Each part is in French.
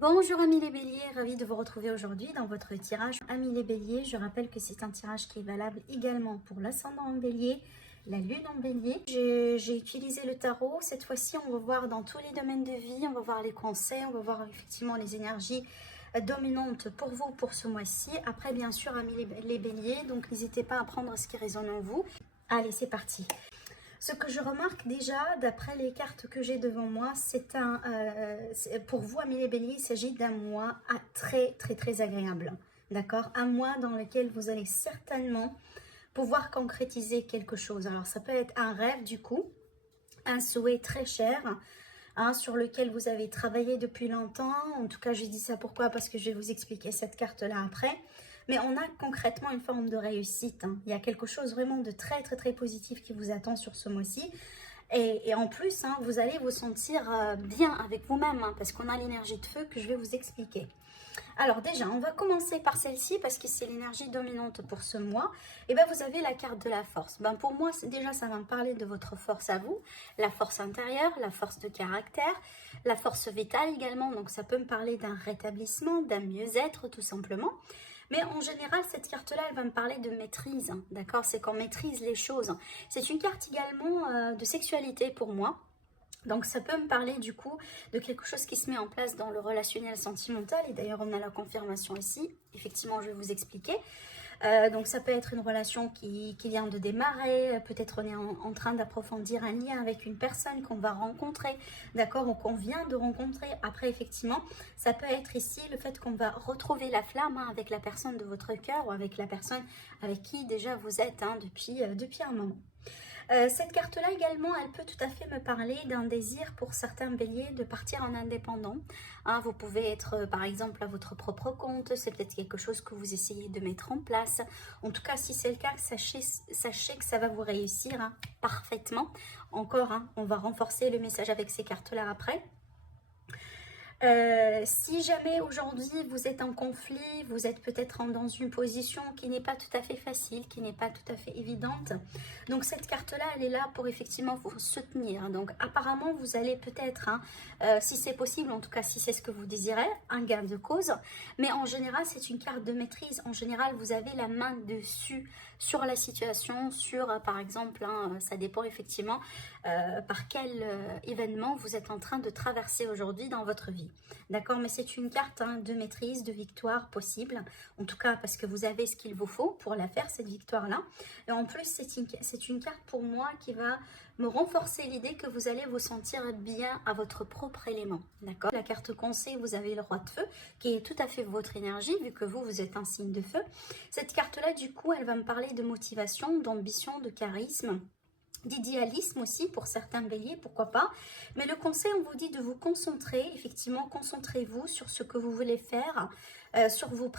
Bonjour amis les béliers, ravi de vous retrouver aujourd'hui dans votre tirage amis les béliers. Je rappelle que c'est un tirage qui est valable également pour l'ascendant en bélier, la lune en bélier. J'ai utilisé le tarot, cette fois-ci on va voir dans tous les domaines de vie, on va voir les conseils, on va voir effectivement les énergies dominantes pour vous pour ce mois-ci. Après bien sûr amis les béliers, donc n'hésitez pas à prendre ce qui résonne en vous. Allez, c'est parti. Ce que je remarque déjà, d'après les cartes que j'ai devant moi, pour vous, amis les béliers, il s'agit d'un mois très agréable. D'accord? Un mois dans lequel vous allez certainement pouvoir concrétiser quelque chose. Alors, ça peut être un rêve du coup, un souhait très cher, sur lequel vous avez travaillé depuis longtemps. En tout cas, je dis ça pourquoi? Parce que je vais vous expliquer cette carte-là après. Mais on a concrètement une forme de réussite. Il y a quelque chose vraiment de très positif qui vous attend sur ce mois-ci. Et en plus, vous allez vous sentir bien avec vous-même, parce qu'on a l'énergie de feu que je vais vous expliquer. Alors déjà, on va commencer par celle-ci parce que c'est l'énergie dominante pour ce mois. Et bien, vous avez la carte de la force. Pour moi, déjà, ça va me parler de votre force à vous, la force intérieure, la force de caractère, la force vitale également. Donc, ça peut me parler d'un rétablissement, d'un mieux-être tout simplement. Mais en général, cette carte-là, elle va me parler de maîtrise, d'accord? C'est qu'on maîtrise les choses. C'est une carte également de sexualité pour moi. Donc ça peut me parler du coup de quelque chose qui se met en place dans le relationnel sentimental. Et d'ailleurs, on a la confirmation ici. Effectivement, je vais vous expliquer. Donc ça peut être une relation qui vient de démarrer, peut-être on est en train d'approfondir un lien avec une personne qu'on va rencontrer, d'accord, ou qu'on vient de rencontrer. Après effectivement, ça peut être ici le fait qu'on va retrouver la flamme avec la personne de votre cœur ou avec la personne avec qui déjà vous êtes depuis un moment. Cette carte-là également, elle peut tout à fait me parler d'un désir pour certains béliers de partir en indépendant. Vous pouvez être par exemple à votre propre compte, c'est peut-être quelque chose que vous essayez de mettre en place. En tout cas, si c'est le cas, sachez que ça va vous réussir parfaitement. Encore, on va renforcer le message avec ces cartes-là après. Si jamais aujourd'hui vous êtes en conflit, vous êtes peut-être dans une position qui n'est pas tout à fait facile, qui n'est pas tout à fait évidente. Donc cette carte-là, elle est là pour effectivement vous soutenir. Donc apparemment, vous allez peut-être, si c'est possible, en tout cas si c'est ce que vous désirez, un gain de cause. Mais en général, c'est une carte de maîtrise. En général, vous avez la main dessus sur la situation, sur par exemple, ça dépend effectivement par quel événement vous êtes en train de traverser aujourd'hui dans votre vie. D'accord, mais c'est une carte de maîtrise, de victoire possible. En tout cas, parce que vous avez ce qu'il vous faut pour la faire, cette victoire-là. Et en plus, c'est une carte pour moi qui va me renforcer l'idée que vous allez vous sentir bien à votre propre élément. D'accord. La carte conseil, vous avez le roi de feu, qui est tout à fait votre énergie, vu que vous êtes un signe de feu. Cette carte-là, du coup, elle va me parler de motivation, d'ambition, de charisme, d'idéalisme aussi pour certains béliers, pourquoi pas. Mais le conseil, on vous dit de vous concentrer, effectivement, concentrez-vous sur ce que vous voulez faire, sur vos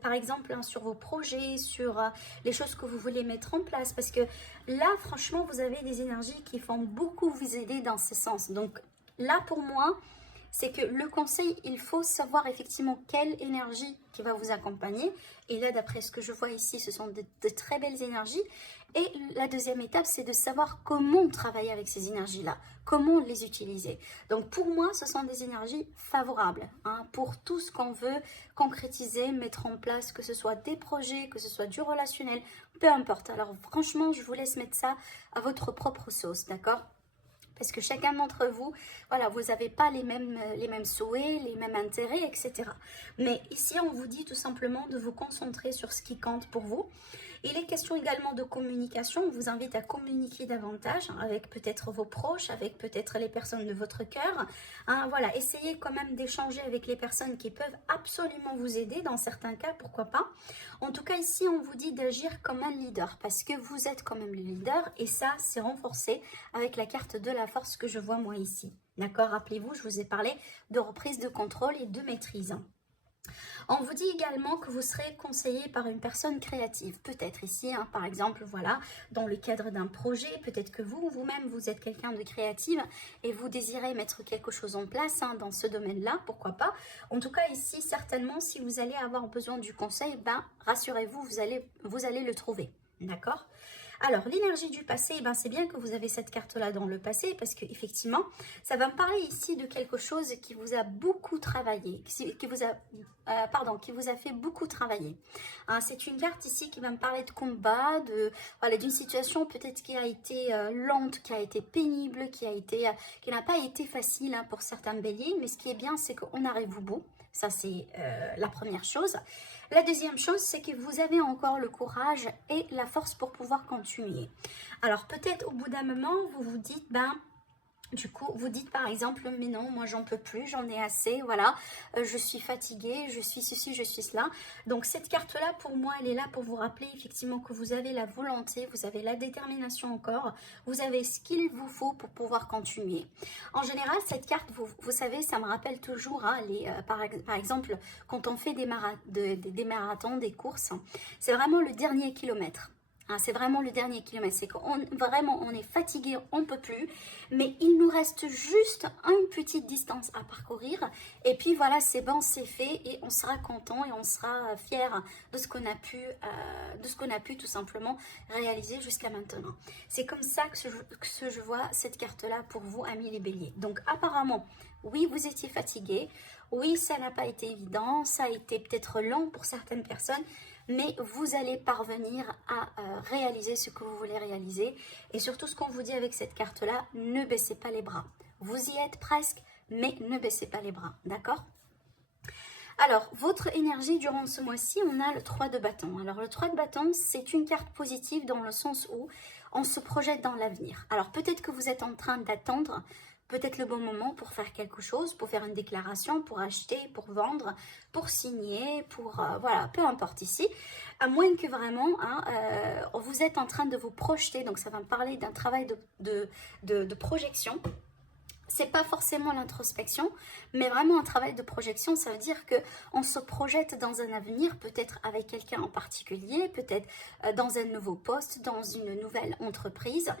par exemple, sur vos projets, sur les choses que vous voulez mettre en place. Parce que là, franchement, vous avez des énergies qui vont beaucoup vous aider dans ce sens. Donc là, pour moi, c'est que le conseil, il faut savoir effectivement quelle énergie qui va vous accompagner. Et là, d'après ce que je vois ici, ce sont de très belles énergies. Et la deuxième étape, c'est de savoir comment travailler avec ces énergies-là, comment les utiliser. Donc pour moi, ce sont des énergies favorables pour tout ce qu'on veut concrétiser, mettre en place, que ce soit des projets, que ce soit du relationnel, peu importe. Alors franchement, je vous laisse mettre ça à votre propre sauce, d'accord ? Parce que chacun d'entre vous, voilà, vous n'avez pas les mêmes souhaits, les mêmes intérêts, etc. Mais ici, on vous dit tout simplement de vous concentrer sur ce qui compte pour vous. Il est question également de communication. On vous invite à communiquer davantage avec peut-être vos proches, avec peut-être les personnes de votre cœur. Voilà, essayez quand même d'échanger avec les personnes qui peuvent absolument vous aider. Dans certains cas, pourquoi pas. En tout cas, ici, on vous dit d'agir comme un leader parce que vous êtes quand même le leader. Et ça, c'est renforcé avec la carte de la force que je vois moi ici. D'accord? Rappelez-vous, je vous ai parlé de reprise de contrôle et de maîtrise. On vous dit également que vous serez conseillé par une personne créative. Peut-être ici, par exemple, voilà, dans le cadre d'un projet, peut-être que vous-même, vous êtes quelqu'un de créative et vous désirez mettre quelque chose en place dans ce domaine-là, pourquoi pas. En tout cas, ici, certainement, si vous allez avoir besoin du conseil, rassurez-vous, vous allez le trouver. D'accord ? Alors, l'énergie du passé, eh ben, c'est bien que vous avez cette carte-là dans le passé parce qu'effectivement, ça va me parler ici de quelque chose qui vous a beaucoup travaillé, qui vous a fait beaucoup travailler. Hein, c'est une carte ici qui va me parler de combat, voilà, d'une situation peut-être qui a été lente, qui a été pénible, qui n'a pas été facile hein, pour certains béliers, mais ce qui est bien, c'est qu'on arrive au bout. Ça, c'est la première chose. La deuxième chose, c'est que vous avez encore le courage et la force pour pouvoir continuer. Alors, peut-être au bout d'un moment, vous vous dites, ben, du coup, vous dites par exemple, mais non, moi j'en peux plus, j'en ai assez, voilà, je suis fatiguée, je suis ceci, je suis cela. Donc cette carte-là, pour moi, elle est là pour vous rappeler effectivement que vous avez la volonté, vous avez la détermination encore, vous avez ce qu'il vous faut pour pouvoir continuer. En général, cette carte, vous savez, ça me rappelle toujours, hein, par exemple, quand on fait des marathons, des courses, c'est vraiment le dernier kilomètre. Hein, c'est vraiment le dernier kilomètre, c'est qu'on vraiment on est fatigué, on ne peut plus, mais il nous reste juste une petite distance à parcourir et puis voilà, c'est bon, c'est fait et on sera content et on sera fier de ce qu'on a pu tout simplement réaliser jusqu'à maintenant. C'est comme ça que je vois cette carte-là pour vous, amis les béliers. Donc apparemment, oui, vous étiez fatigué, oui, ça n'a pas été évident, ça a été peut-être long pour certaines personnes, mais vous allez parvenir à réaliser ce que vous voulez réaliser. Et surtout, ce qu'on vous dit avec cette carte-là, ne baissez pas les bras. Vous y êtes presque, mais ne baissez pas les bras, d'accord ? Alors, votre énergie durant ce mois-ci, on a le 3 de bâton. Alors, le 3 de bâton, c'est une carte positive dans le sens où on se projette dans l'avenir. Alors, peut-être que vous êtes en train d'attendre peut-être le bon moment pour faire quelque chose, pour faire une déclaration, pour acheter, pour vendre, pour signer, voilà, peu importe ici. À moins que vraiment, hein, vous êtes en train de vous projeter, donc ça va me parler d'un travail de projection. C'est pas forcément l'introspection, mais vraiment un travail de projection. Ça veut dire que on se projette dans un avenir, peut-être avec quelqu'un en particulier, peut-être dans un nouveau poste, dans une nouvelle entreprise.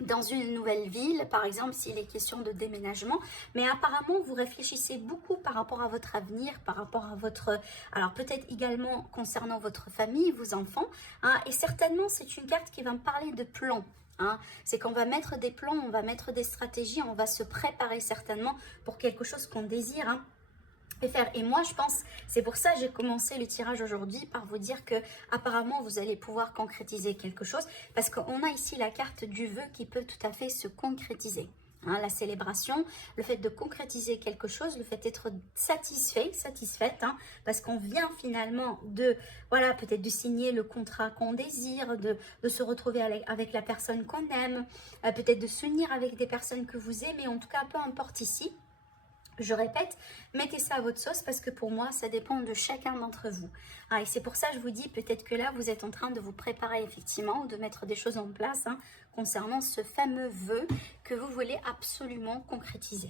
Dans une nouvelle ville, par exemple, s'il est question de déménagement. Mais apparemment, vous réfléchissez beaucoup par rapport à votre avenir, par rapport à votre... Alors, peut-être également concernant votre famille, vos enfants. Hein, et certainement, c'est une carte qui va me parler de plans. Hein. C'est qu'on va mettre des plans, on va mettre des stratégies, on va se préparer certainement pour quelque chose qu'on désire. Hein. Et moi, je pense, c'est pour ça que j'ai commencé le tirage aujourd'hui par vous dire que apparemment vous allez pouvoir concrétiser quelque chose parce qu'on a ici la carte du vœu qui peut tout à fait se concrétiser. Hein, la célébration, le fait de concrétiser quelque chose, le fait d'être satisfaite, hein, parce qu'on vient finalement de, voilà, peut-être de signer le contrat qu'on désire, de se retrouver avec la personne qu'on aime, peut-être de s'unir avec des personnes que vous aimez, en tout cas, peu importe ici. Je répète, mettez ça à votre sauce parce que pour moi, ça dépend de chacun d'entre vous. Ah, et c'est pour ça que je vous dis, peut-être que là, vous êtes en train de vous préparer effectivement, de mettre des choses en place hein, concernant ce fameux vœu que vous voulez absolument concrétiser.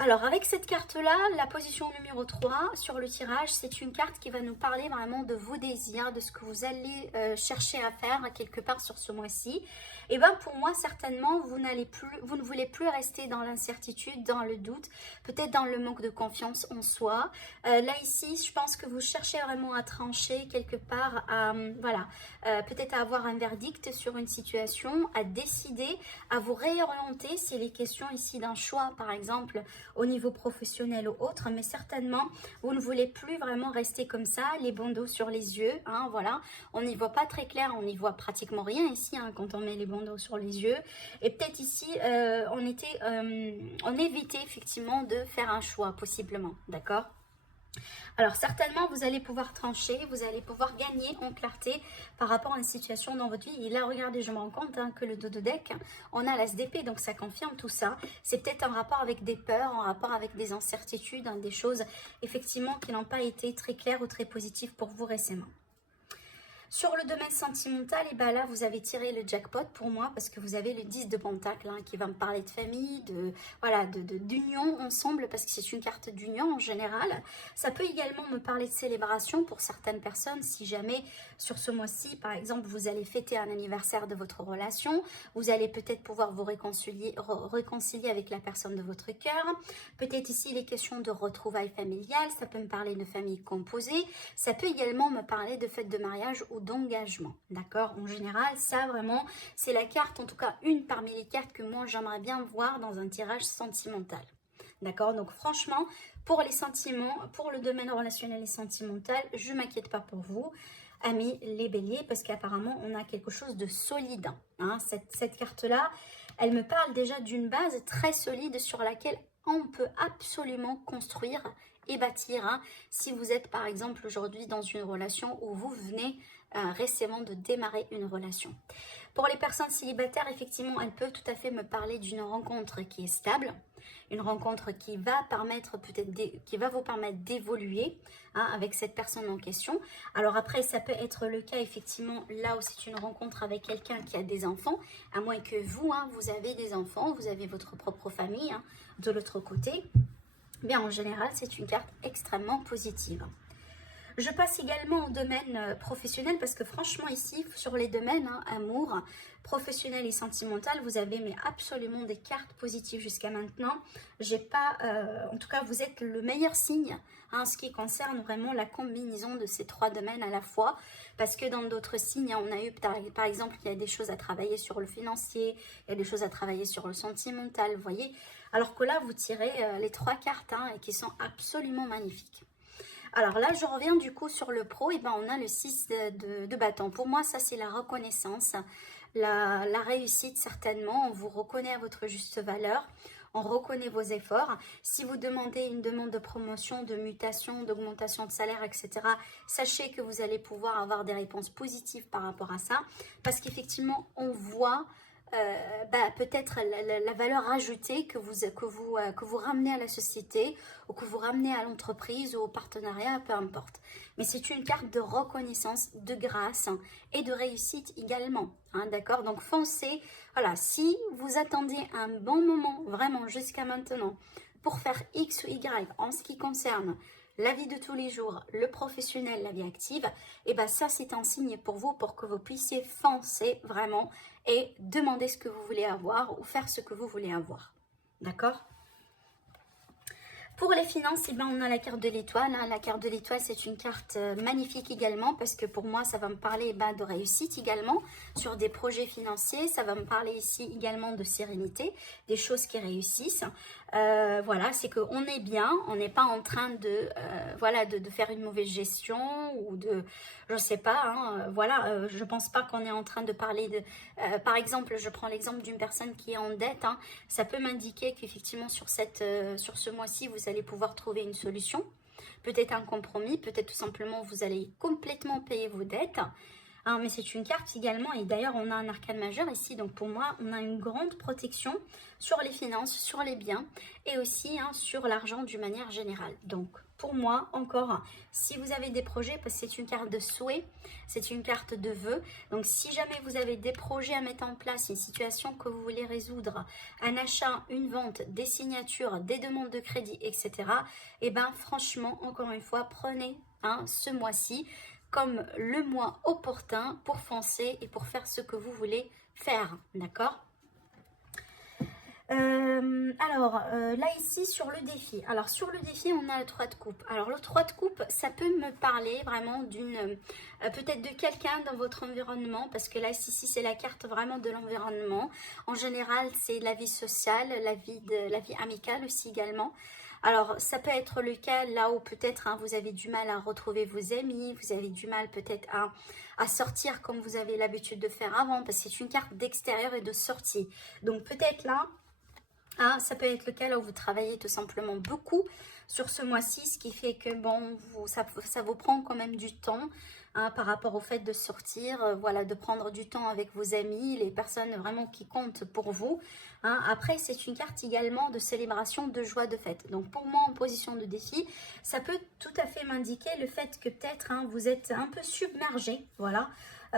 Alors, avec cette carte-là, la position numéro 3 sur le tirage, c'est une carte qui va nous parler vraiment de vos désirs, de ce que vous allez chercher à faire quelque part sur ce mois-ci. Et bien, pour moi, certainement, vous ne voulez plus rester dans l'incertitude, dans le doute, peut-être dans le manque de confiance en soi. Là, ici, je pense que vous cherchez vraiment à trancher quelque part, peut-être à avoir un verdict sur une situation, à décider, à vous réorienter s'il est question ici d'un choix, par exemple, au niveau professionnel ou autre, mais certainement, vous ne voulez plus vraiment rester comme ça, les bandeaux sur les yeux, hein, voilà. On n'y voit pas très clair, on n'y voit pratiquement rien ici, hein, quand on met les bandeaux sur les yeux. Et peut-être ici, on évitait effectivement de faire un choix, possiblement, d'accord ? Alors certainement vous allez pouvoir trancher, vous allez pouvoir gagner en clarté par rapport à une situation dans votre vie. Et là regardez, je me rends compte hein, que le dos de deck, on a l'as d'épée, donc ça confirme tout ça. C'est peut-être en rapport avec des peurs, en rapport avec des incertitudes, hein, des choses effectivement qui n'ont pas été très claires ou très positives pour vous récemment. Sur le domaine sentimental, et ben là, vous avez tiré le jackpot pour moi parce que vous avez le 10 de Pentacle hein, qui va me parler de famille, d'union ensemble parce que c'est une carte d'union en général. Ça peut également me parler de célébration pour certaines personnes si jamais sur ce mois-ci, par exemple, vous allez fêter un anniversaire de votre relation. Vous allez peut-être pouvoir vous réconcilier avec la personne de votre cœur. Peut-être ici, les questions de retrouvailles familiales. Ça peut me parler de famille composée. Ça peut également me parler de fête de mariage ou ou d'engagement, d'accord? En général, ça vraiment, c'est la carte, en tout cas une parmi les cartes que moi j'aimerais bien voir dans un tirage sentimental. D'accord? Donc franchement, pour les sentiments, pour le domaine relationnel et sentimental, je ne m'inquiète pas pour vous, amis les béliers, parce qu'apparemment, on a quelque chose de solide. Hein. Cette carte-là, elle me parle déjà d'une base très solide sur laquelle on peut absolument construire et bâtir. Hein, si vous êtes par exemple aujourd'hui dans une relation où vous venez récemment de démarrer une relation. Pour les personnes célibataires, effectivement, elle peut tout à fait me parler d'une rencontre qui est stable, une rencontre qui va vous permettre d'évoluer avec cette personne en question. Alors après, ça peut être le cas effectivement là où c'est une rencontre avec quelqu'un qui a des enfants, à moins que vous, vous avez des enfants, vous avez votre propre famille de l'autre côté. Bien, en général, c'est une carte extrêmement positive. Je passe également au domaine professionnel parce que franchement ici, sur les domaines amour, professionnel et sentimental, vous avez mais absolument des cartes positives jusqu'à maintenant. J'ai pas, en tout cas, vous êtes le meilleur signe en ce qui concerne vraiment la combinaison de ces trois domaines à la fois. Parce que dans d'autres signes, on a eu par exemple, il y a des choses à travailler sur le financier, il y a des choses à travailler sur le sentimental, vous voyez. Alors que là, vous tirez les trois cartes et qui sont absolument magnifiques. Alors là, je reviens du coup sur le pro, et ben on a le 6 de bâton. Pour moi, ça c'est la reconnaissance, la réussite certainement. On vous reconnaît à votre juste valeur, on reconnaît vos efforts. Si vous demandez une demande de promotion, de mutation, d'augmentation de salaire, etc., sachez que vous allez pouvoir avoir des réponses positives par rapport à ça. Parce qu'effectivement, on voit peut-être la valeur ajoutée que vous ramenez à la société ou que vous ramenez à l'entreprise ou au partenariat, peu importe. Mais c'est une carte de reconnaissance, de grâce et de réussite également. D'accord? Donc foncez. Voilà, si vous attendez un bon moment, vraiment jusqu'à maintenant, pour faire X ou Y en ce qui concerne la vie de tous les jours, le professionnel, la vie active, et bien ça c'est un signe pour vous pour que vous puissiez foncer vraiment et demander ce que vous voulez avoir ou faire ce que vous voulez avoir. D'accord ? Pour les finances, eh ben, on a la carte de l'étoile. La carte de l'étoile, c'est une carte magnifique également parce que pour moi, ça va me parler de réussite également sur des projets financiers. Ça va me parler ici également de sérénité, des choses qui réussissent. Voilà, c'est qu'on est bien, on n'est pas en train de faire une mauvaise gestion ou de, je sais pas, je pense pas qu'on est en train de parler de, par exemple, je prends l'exemple d'une personne qui est en dette, ça peut m'indiquer qu'effectivement sur ce mois-ci, vous allez pouvoir trouver une solution, peut-être un compromis, peut-être tout simplement vous allez complètement payer vos dettes. Mais c'est une carte également, et d'ailleurs on a un arcane majeur ici, donc pour moi on a une grande protection sur les finances, sur les biens et aussi sur l'argent d'une manière générale. Donc pour moi encore, si vous avez des projets, parce que c'est une carte de souhait, c'est une carte de vœux, donc si jamais vous avez des projets à mettre en place, une situation que vous voulez résoudre, un achat, une vente, des signatures, des demandes de crédit, etc., et ben franchement, encore une fois, prenez ce mois-ci comme le mois opportun pour foncer et pour faire ce que vous voulez faire, d'accord ? Là ici sur le défi, alors sur le défi on a le 3 de coupe. Alors le 3 de coupe, ça peut me parler vraiment peut-être de quelqu'un dans votre environnement, parce que là ici c'est la carte vraiment de l'environnement. En général c'est la vie sociale, la vie amicale aussi également. Alors, ça peut être le cas là où peut-être vous avez du mal à retrouver vos amis, vous avez du mal peut-être à sortir comme vous avez l'habitude de faire avant, parce que c'est une carte d'extérieur et de sortie. Donc, peut-être là, ça peut être le cas là où vous travaillez tout simplement beaucoup sur ce mois-ci, ce qui fait que bon, ça vous prend quand même du temps par rapport au fait de sortir, de prendre du temps avec vos amis, les personnes vraiment qui comptent pour vous. Après, c'est une carte également de célébration, de joie, de fête. Donc pour moi, en position de défi, ça peut tout à fait m'indiquer le fait que peut-être vous êtes un peu submergé,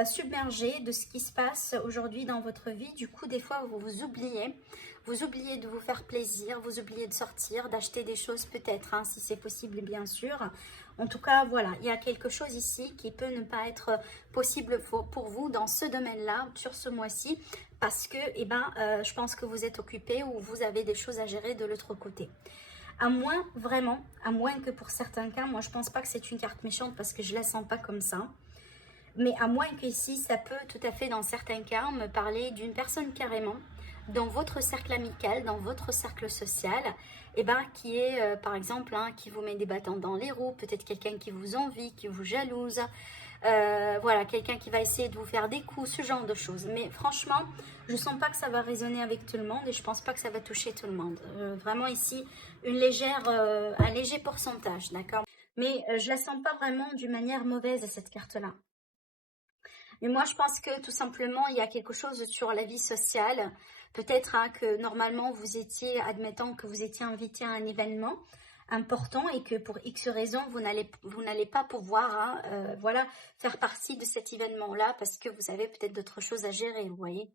submergé de ce qui se passe aujourd'hui dans votre vie. Du coup, des fois, vous oubliez de vous faire plaisir, vous oubliez de sortir, d'acheter des choses peut-être, si c'est possible bien sûr. En tout cas, voilà, il y a quelque chose ici qui peut ne pas être possible pour vous dans ce domaine-là, sur ce mois-ci, parce que je pense que vous êtes occupé ou vous avez des choses à gérer de l'autre côté. À moins que pour certains cas, moi je pense pas que c'est une carte méchante parce que je la sens pas comme ça. Mais à moins qu'ici, ça peut tout à fait, dans certains cas, me parler d'une personne carrément dans votre cercle amical, dans votre cercle social, et ben, qui est, par exemple, hein, qui vous met des bâtons dans les roues, peut-être quelqu'un qui vous envie, qui vous jalouse, voilà, quelqu'un qui va essayer de vous faire des coups, ce genre de choses. Mais franchement, je sens pas que ça va résonner avec tout le monde et je pense pas que ça va toucher tout le monde. Vraiment ici, un léger pourcentage, d'accord? Mais je la sens pas vraiment d'une manière mauvaise, cette carte-là. Mais moi, je pense que tout simplement, il y a quelque chose sur la vie sociale. Peut-être hein, que normalement, vous étiez, admettons que vous étiez invité à un événement important et que pour X raisons, vous n'allez pas pouvoir hein, voilà, faire partie de cet événement-là parce que vous avez peut-être d'autres choses à gérer, vous voyez.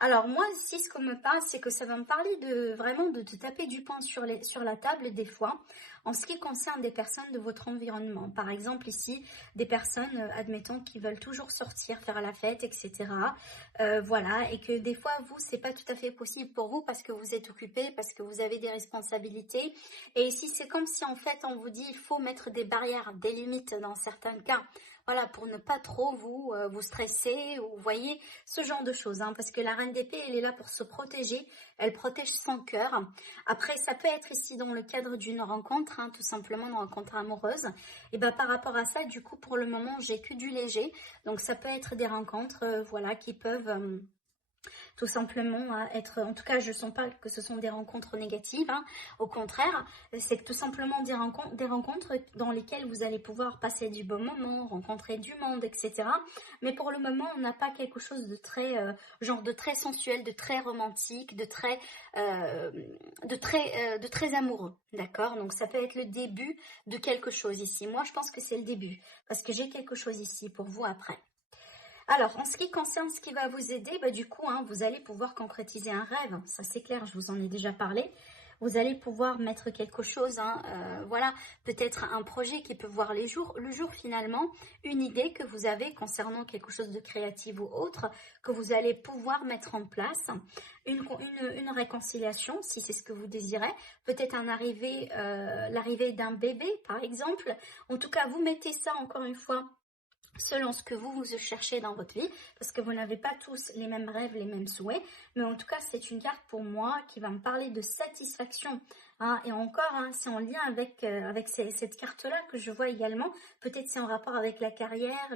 Alors moi, ici, ce qu'on me parle, c'est que ça va me parler de vraiment de taper du poing sur la table des fois, en ce qui concerne des personnes de votre environnement. Par exemple, ici, des personnes, admettons, qui veulent toujours sortir, faire la fête, etc. Voilà, et que des fois, vous, c'est pas tout à fait possible pour vous parce que vous êtes occupé, parce que vous avez des responsabilités. Et ici, c'est comme si, en fait, on vous dit, il faut mettre des barrières, des limites dans certains cas. Voilà, pour ne pas trop vous stresser, ou vous voyez, ce genre de choses, hein, parce que la reine d'épée, elle est là pour se protéger, elle protège son cœur. Après, ça peut être ici dans le cadre d'une rencontre, hein, tout simplement une rencontre amoureuse. Et ben par rapport à ça, du coup, pour le moment, j'ai que du léger. Donc ça peut être des rencontres, voilà, qui peuvent tout simplement à être, en tout cas je ne sens pas que ce sont des rencontres négatives, hein. Au contraire, c'est tout simplement des rencontres dans lesquelles vous allez pouvoir passer du bon moment, rencontrer du monde, etc. Mais pour le moment, on n'a pas quelque chose de très, genre de très sensuel, de très romantique, de très amoureux, d'accord? Donc ça peut être le début de quelque chose ici. Moi, je pense que c'est le début, parce que j'ai quelque chose ici pour vous après. Alors, en ce qui concerne ce qui va vous aider, bah, du coup, hein, vous allez pouvoir concrétiser un rêve. Ça, c'est clair, je vous en ai déjà parlé. Vous allez pouvoir mettre quelque chose, hein, voilà, peut-être un projet qui peut voir le jour finalement, une idée que vous avez concernant quelque chose de créatif ou autre, que vous allez pouvoir mettre en place, une réconciliation, si c'est ce que vous désirez, peut-être l'arrivée d'un bébé, par exemple. En tout cas, vous mettez ça, encore une fois, selon ce que vous cherchez dans votre vie, parce que vous n'avez pas tous les mêmes rêves, les mêmes souhaits, mais en tout cas, c'est une carte pour moi qui va me parler de satisfaction, hein, et encore, hein, c'est en lien avec cette carte-là que je vois également, peut-être c'est en rapport avec la carrière,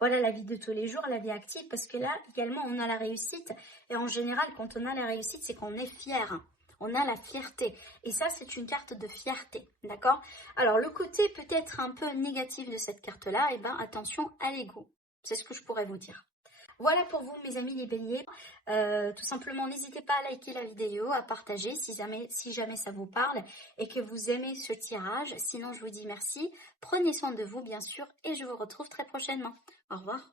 voilà, la vie de tous les jours, la vie active, parce que là, également, on a la réussite, et en général, quand on a la réussite, c'est qu'on est fier. On a la fierté. Et ça, c'est une carte de fierté. D'accord? Alors, le côté peut-être un peu négatif de cette carte-là, eh ben, attention à l'ego. C'est ce que je pourrais vous dire. Voilà pour vous, mes amis les béliers. Tout simplement, n'hésitez pas à liker la vidéo, à partager si jamais ça vous parle et que vous aimez ce tirage. Sinon, je vous dis merci. Prenez soin de vous, bien sûr, et je vous retrouve très prochainement. Au revoir.